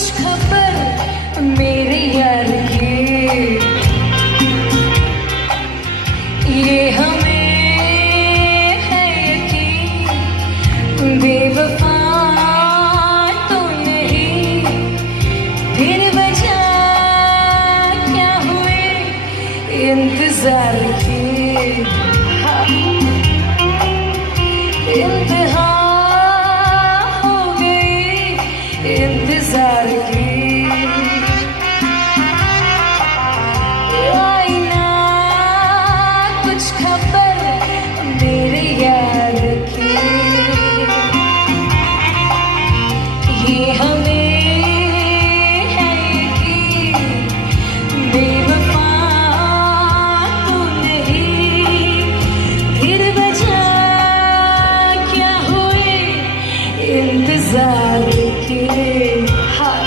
कुछ खबर मेरे यार की, ये हमें है यकीन, बेवफा तो नहीं, फिर वजह क्या हुई इंतजार की। हाँ, इंतहा हो गई इंतजार की। आई ना कुछ खबर मेरे यार की, ये हमें है यकीन, बेवफा तो नहीं, फिर वजह क्या हुई इंतजार की। हाँ,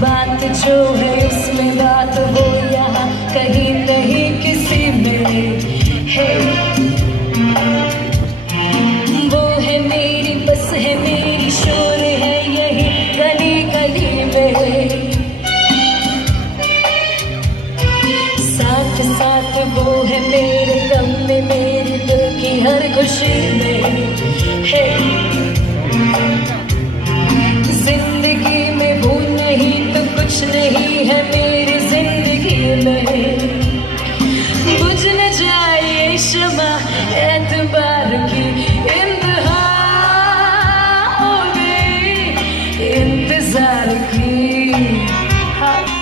बात जो है उसमें बात हो यहाँ कहीं नहीं किसी में है, वो है मेरी बस है मेरी शोर है यही गली गली में, साथ साथ वो है मेरे गम में मेरे दिल की हर खुशी में है। जिंदगी में वो नहीं तो कुछ नहीं है मेरी जिंदगी में, बुझ न जाए शमा एतबार की।